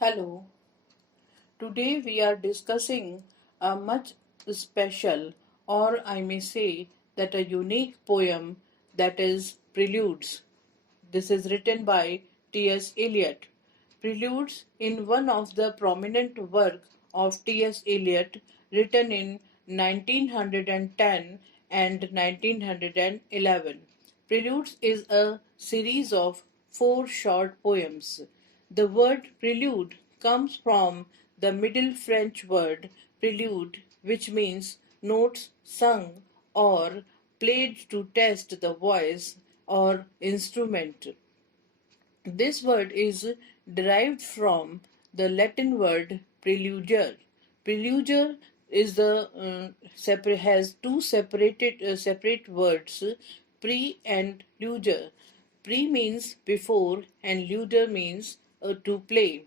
Hello, today we are discussing a much special, or I may say that a unique poem that is Preludes. This is written by T.S. Eliot. Preludes in one of the prominent work of T.S. Eliot written in 1910 and 1911. Preludes is a series of four short poems. The word prelude comes from the Middle French word prelude, which means notes sung or played to test the voice or instrument. This word is derived from the Latin word preluder. Preluder is has two separate words, pre and luder. Pre means before and luder means to play.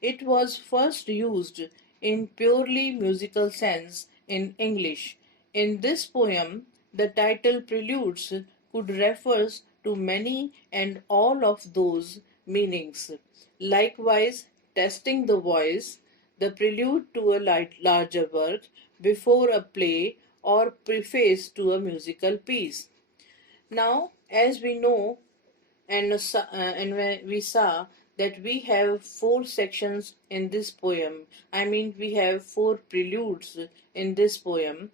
It was first used in purely musical sense in English. In this poem, the title Preludes could refer to many and all of those meanings. Likewise, testing the voice, the prelude to a larger work, before a play, or preface to a musical piece. Now, as we know, and we saw that we have four sections in this poem. I mean, we have four preludes in this poem.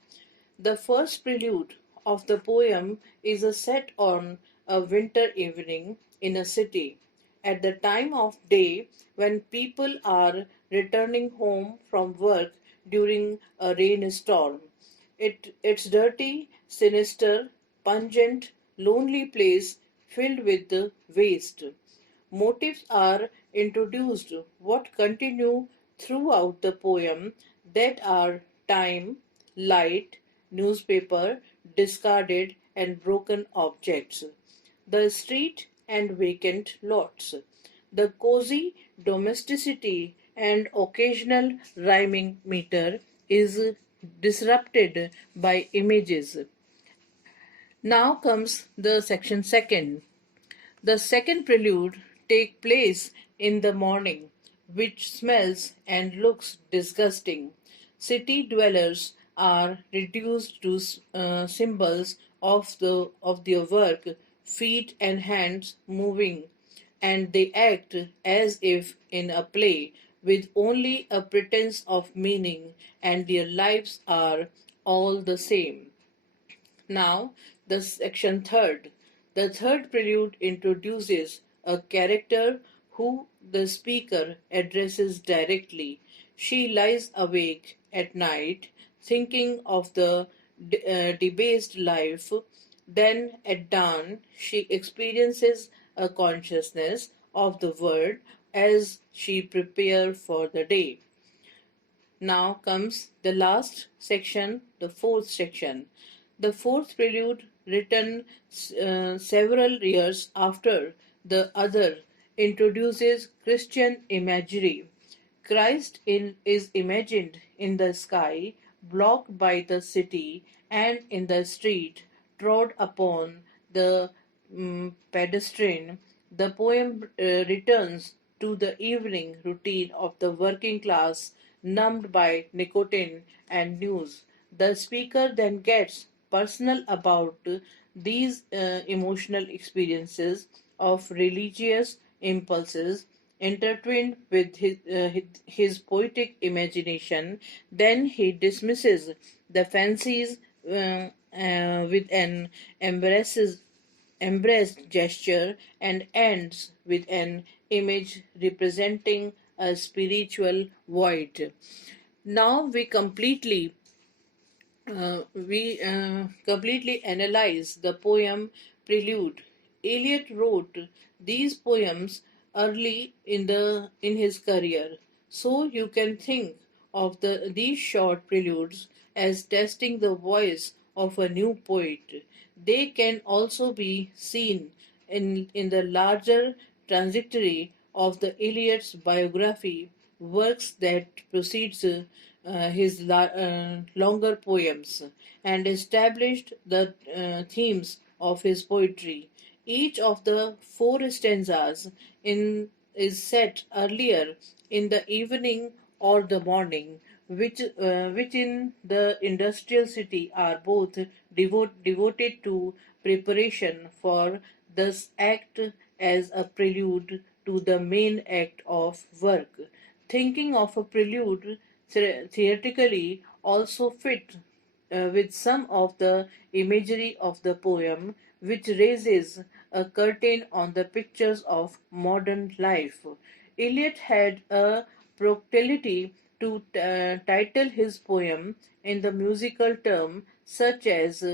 The first prelude of the poem is a set on a winter evening in a city, at the time of day when people are returning home from work during a rainstorm. It's dirty, sinister, pungent, lonely place filled with the waste. Motifs are introduced what continue throughout the poem, that are time, light, newspaper, discarded and broken objects, the street and vacant lots, the cozy domesticity and occasional rhyming meter is disrupted by images. Now comes the section second. The second prelude takes place in the morning, which smells and looks disgusting. City dwellers are reduced to symbols of their work, feet and hands moving, and they act as if in a play, with only a pretense of meaning, and their lives are all the same. Now, the section third. The third prelude introduces a character who the speaker addresses directly. She lies awake at night thinking of the debased life. Then, at dawn, she experiences a consciousness of the world as she prepares for the day. Now comes the last section, the fourth section. The fourth prelude, written several years after the other, introduces Christian imagery. Is imagined in the sky, blocked by the city, and in the street, trod upon the pedestrian. The poem returns to the evening routine of the working class, numbed by nicotine and news. The speaker then gets personal about these emotional experiences of religious impulses intertwined with his poetic imagination. Then he dismisses the fancies with an embraced gesture and ends with an image representing a spiritual void. Now we completely analyze the poem Prelude. Eliot wrote these poems early in his career, so you can think of these short preludes as testing the voice of a new poet. They can also be seen in the larger trajectory of the Eliot's biography, works that precedes his longer poems and established the themes of his poetry. Each of the four stanzas in is set earlier in the evening or the morning, which in the industrial city are both devoted to preparation for this act as a prelude to the main act of work. Thinking of a prelude theoretically also fit with some of the imagery of the poem, which raises a curtain on the pictures of modern life. Eliot had a proclivity to title his poem in the musical term, such as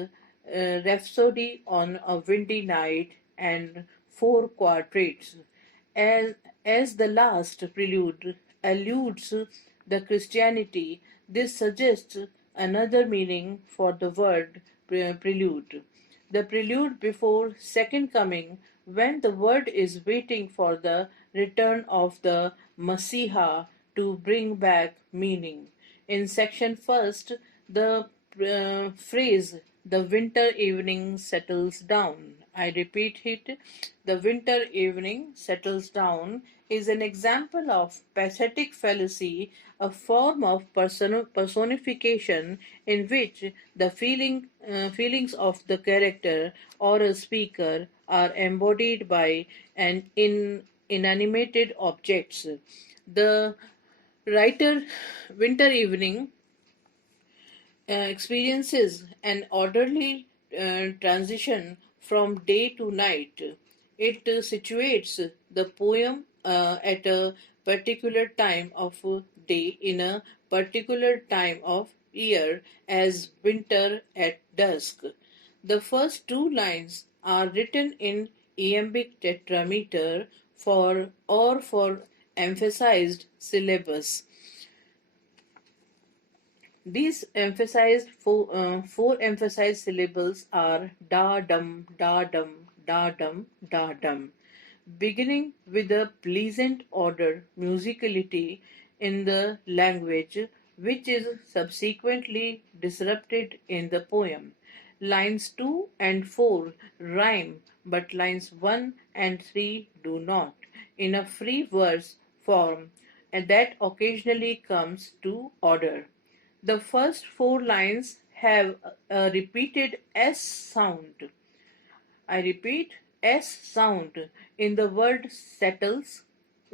Rhapsody on a Windy Night and Four Quartets. As, as the last prelude alludes the Christianity, this suggests another meaning for the word prelude. The prelude before second coming, when the word is waiting for the return of the Messiah to bring back meaning. In section first, the phrase the winter evening settles down. I repeat it, the winter evening settles down is an example of pathetic fallacy, a form of personification in which the feelings of the character or a speaker are embodied by an inanimated objects. The writer winter evening experiences an orderly transition from day to night. It situates the poem at a particular time of day in a particular time of year as winter at dusk. The first two lines are written in iambic tetrameter for emphasized syllabus. These four emphasized syllables are da dum, da dum, da dum, da dum, beginning with a pleasant order musicality in the language, which is subsequently disrupted in the poem. Lines 2 and 4 rhyme, but lines 1 and 3 do not, in a free verse form, and that occasionally comes to order. The first four lines have a repeated S sound. I repeat, S sound in the word settles,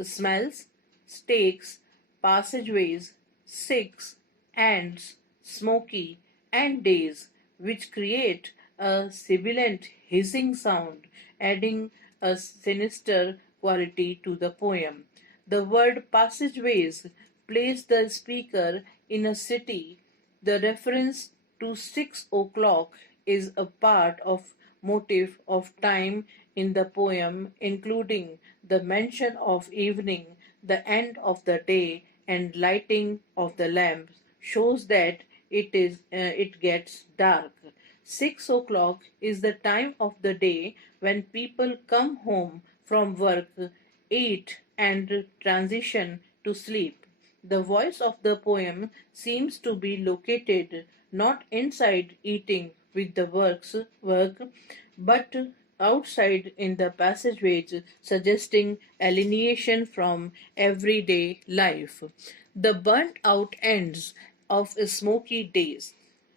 smells, stakes, passageways, six, ants, smoky, and days, which create a sibilant hissing sound, adding a sinister quality to the poem. The word passageways place the speaker in a city. The reference to 6 o'clock is a part of motif of time in the poem, including the mention of evening, the end of the day, and lighting of the lamps, shows that it gets dark. 6 o'clock is the time of the day when people come home from work, eat, and transition to sleep. The voice of the poem seems to be located not inside eating with the work, but outside in the passageways, suggesting alienation from everyday life. The burnt out ends of smoky days.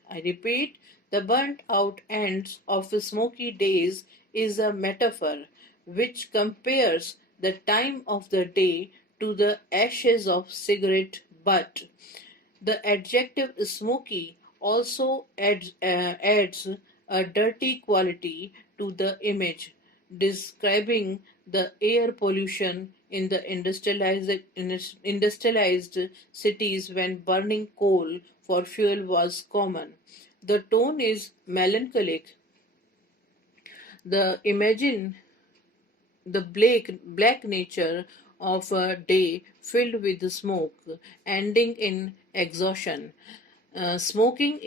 I repeat, the burnt out ends of smoky days is a metaphor which compares the time of the day to the ashes of cigarette butt. The adjective smoky also adds a dirty quality to the image, describing the air pollution in the industrialized cities when burning coal for fuel was common. The tone is melancholic. The imagine the black nature of a day filled with smoke, ending in exhaustion. Smoking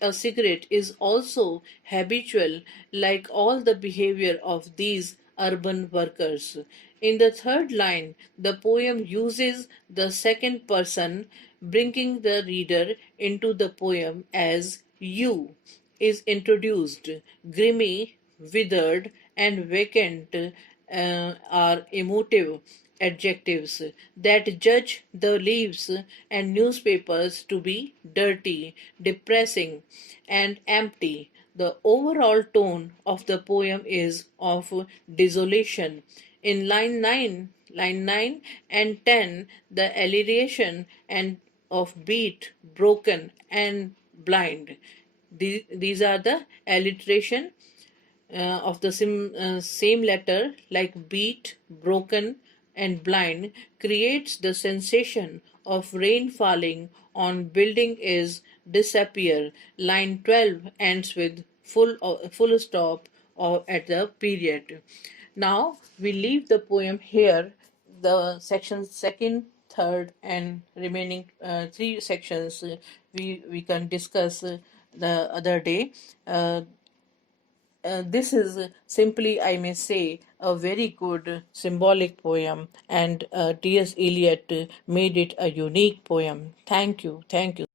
a cigarette is also habitual, like all the behavior of these urban workers. In the third line, the poem uses the second person, bringing the reader into the poem as you is introduced. Grimy, withered, and vacant are emotive. adjectives that judge the leaves and newspapers to be dirty, depressing, and empty. The overall tone of the poem is of desolation. In line 9 and 10, the alliteration and of beat, broken, and blind. These are the alliteration of the same letter, like beat, broken, and blind, creates the sensation of rain falling on building is disappear. Line 12 ends with full stop or at the period. Now we leave the poem here. The sections second, third, and remaining three sections we can discuss the other day. This is simply, I may say, a very good symbolic poem, and T.S. Eliot made it a unique poem. Thank you. Thank you.